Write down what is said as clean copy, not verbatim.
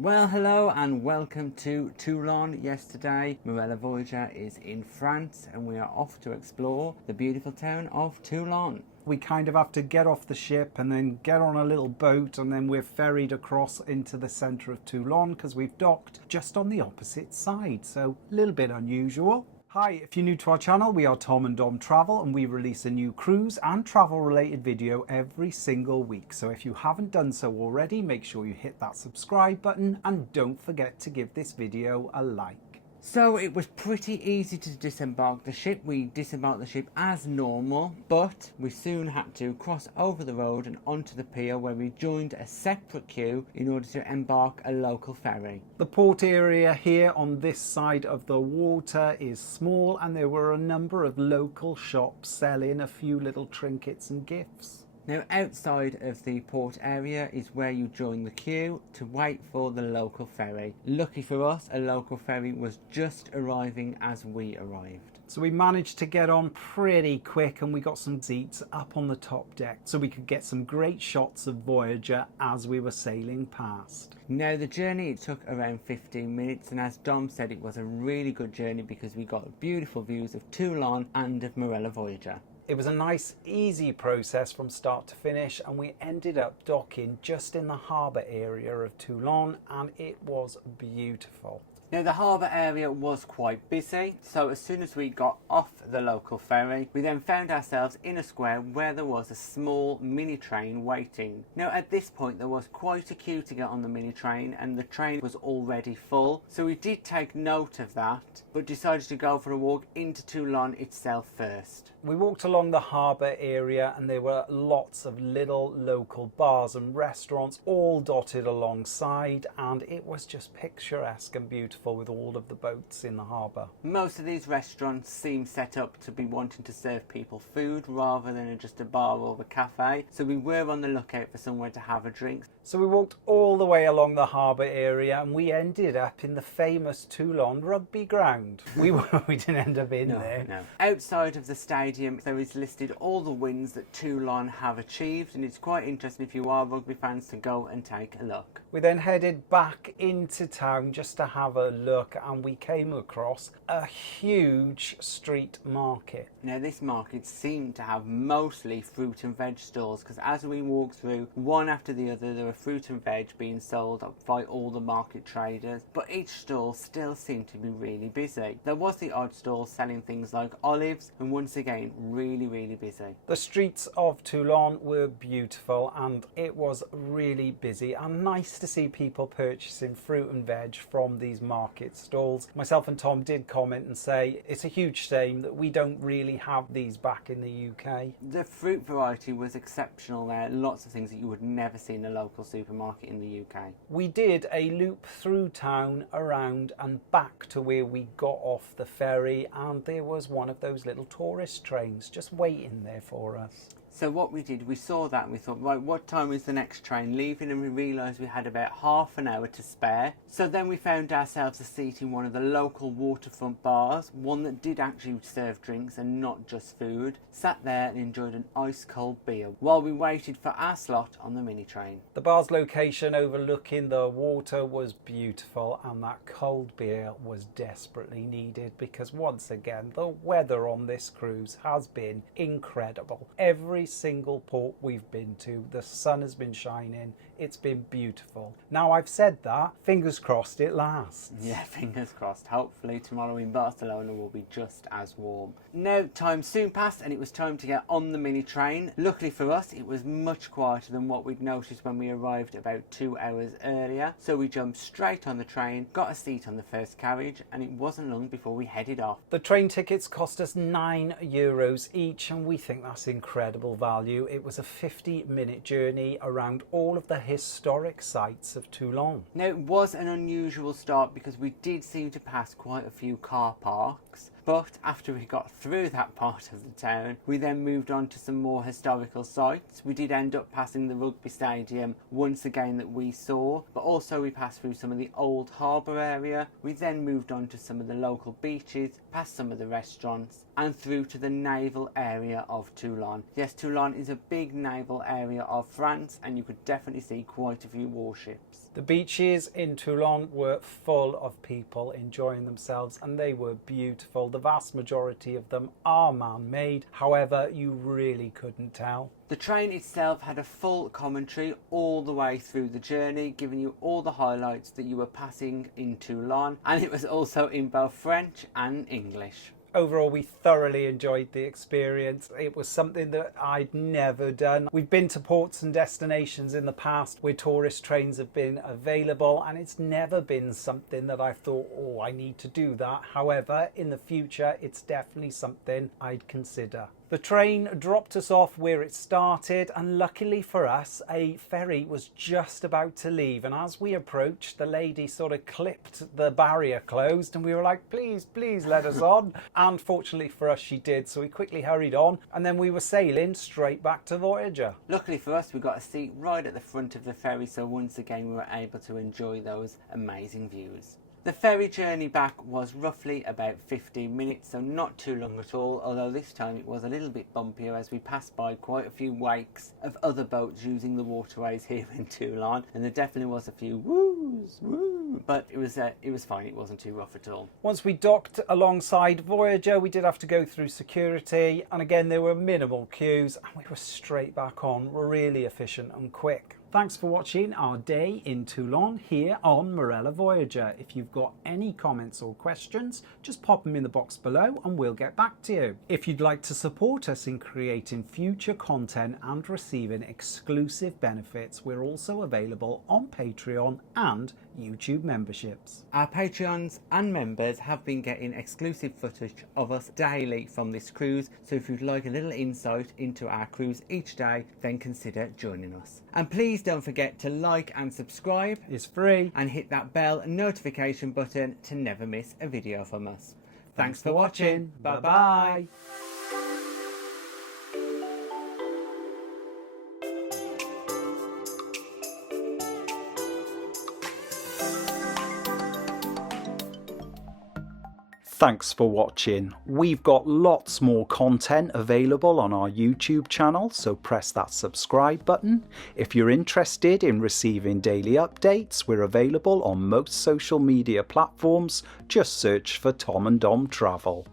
Well, hello and welcome to Toulon. Yesterday, Marella Voyager is in France and we are off to explore the beautiful town of Toulon. We kind of have to get off the ship and then get on a little boat, and then we're ferried across into the centre of Toulon because we've docked just on the opposite side, so a little bit unusual. Hi, if you're new to our channel, we are Tom and Dom Travel and we release a new cruise and travel related video every single week. So if you haven't done so already, make sure you hit that subscribe button and don't forget to give this video a like. So it was pretty easy to disembark the ship. We disembarked the ship as normal, but we soon had to cross over the road and onto the pier where we joined a separate queue in order to embark a local ferry. The port area here on this side of the water is small, and there were a number of local shops selling a few little trinkets and gifts. Now, outside of the port area is where you join the queue to wait for the local ferry. Lucky for us, a local ferry was just arriving as we arrived. So we managed to get on pretty quick, and we got some seats up on the top deck so we could get some great shots of Voyager as we were sailing past. Now, the journey took around 15 minutes, and as Dom said, it was a really good journey because we got beautiful views of Toulon and of Marella Voyager. It was a nice, easy process from start to finish, and we ended up docking just in the harbour area of Toulon, and it was beautiful. Now, the harbour area was quite busy, so as soon as we got off the local ferry, we then found ourselves in a square where there was a small mini train waiting. Now, at this point there was quite a queue to get on the mini train, and the train was already full, so we did take note of that, but decided to go for a walk into Toulon itself first. We walked along the harbour area, and there were lots of little local bars and restaurants all dotted alongside, and it was just picturesque and beautiful with all of the boats in the harbour. Most of these restaurants seem set up to be wanting to serve people food rather than just a bar or a cafe, so we were on the lookout for somewhere to have a drink. So we walked all the way along the harbour area, and we ended up in the famous Toulon rugby ground. We didn't end up in there. No. Outside of the stadium there is listed all the wins that Toulon have achieved, and it's quite interesting if you are rugby fans to go and take a look. We then headed back into town just to have a look, and we came across a huge street market. Now, this market seemed to have mostly fruit and veg stalls, because as we walked through one after the other there were fruit and veg being sold by all the market traders, but each stall still seemed to be really busy. There was the odd stall selling things like olives, and once again really busy. The streets of Toulon were beautiful, and it was really busy and nice to see people purchasing fruit and veg from these market stalls. Myself and Tom did comment and say it's a huge shame that we don't really have these back in the UK. The fruit variety was exceptional there, lots of things that you would never see in a local supermarket in the UK. We did a loop through town, around and back to where we got off the ferry, and there was one of those little tourist trains just waiting there for us. So what we did, we saw that and we thought, right, what time is the next train leaving? And we realised we had about half an hour to spare. So then we found ourselves a seat in one of the local waterfront bars, one that did actually serve drinks and not just food. Sat there and enjoyed an ice cold beer while we waited for our slot on the mini train. The bar's location overlooking the water was beautiful, and that cold beer was desperately needed because once again the weather on this cruise has been incredible. Every single port we've been to, the sun has been shining, it's been beautiful. Now I've said that, fingers crossed it lasts. Yeah, fingers crossed. Hopefully tomorrow in Barcelona will be just as warm. Now time soon passed and it was time to get on the mini train. Luckily for us it was much quieter than what we'd noticed when we arrived about 2 hours earlier, so we jumped straight on the train, got a seat on the first carriage, and it wasn't long before we headed off. The train tickets cost us €9 each, and we think that's incredible value. It was a 50-minute journey around all of the historic sites of Toulon. Now, it was an unusual start because we did seem to pass quite a few car parks, looks. But after we got through that part of the town, we then moved on to some more historical sites. We did end up passing the rugby stadium once again that we saw, but also we passed through some of the old harbour area. We then moved on to some of the local beaches, past some of the restaurants, and through to the naval area of Toulon. Yes, Toulon is a big naval area of France, and you could definitely see quite a few warships. The beaches in Toulon were full of people enjoying themselves, and they were beautiful. The vast majority of them are man-made, however, you really couldn't tell. The train itself had a full commentary all the way through the journey, giving you all the highlights that you were passing in Toulon, and it was also in both French and English. Overall, we thoroughly enjoyed the experience. It was something that I'd never done. We've been to ports and destinations in the past where tourist trains have been available, and it's never been something that I thought, oh, I need to do that. However, in the future, it's definitely something I'd consider. The train dropped us off where it started, and luckily for us, a ferry was just about to leave. And as we approached, the lady sort of clipped the barrier closed, and we were like, please, please let us on. And fortunately for us, she did. So we quickly hurried on, and then we were sailing straight back to Voyager. Luckily for us, we got a seat right at the front of the ferry, so once again we were able to enjoy those amazing views. The ferry journey back was roughly about 15 minutes, so not too long at all, although this time it was a little bit bumpier as we passed by quite a few wakes of other boats using the waterways here in Toulon, and there definitely was a few woos, woo, but it was fine, it wasn't too rough at all. Once we docked alongside Voyager, we did have to go through security, and again there were minimal queues, and we were straight back on, really efficient and quick. Thanks for watching our day in Toulon here on Marella Voyager. If you've got any comments or questions, just pop them in the box below and we'll get back to you. If you'd like to support us in creating future content and receiving exclusive benefits, we're also available on Patreon and YouTube memberships. Our Patreons and members have been getting exclusive footage of us daily from this cruise, so if you'd like a little insight into our cruise each day, then consider joining us. And please don't forget to like and subscribe. It's free. And hit that bell notification button to never miss a video from us. Thanks for watching. Bye bye. Thanks for watching. We've got lots more content available on our YouTube channel, so press that subscribe button. If you're interested in receiving daily updates, we're available on most social media platforms. Just search for Tom and Dom Travel.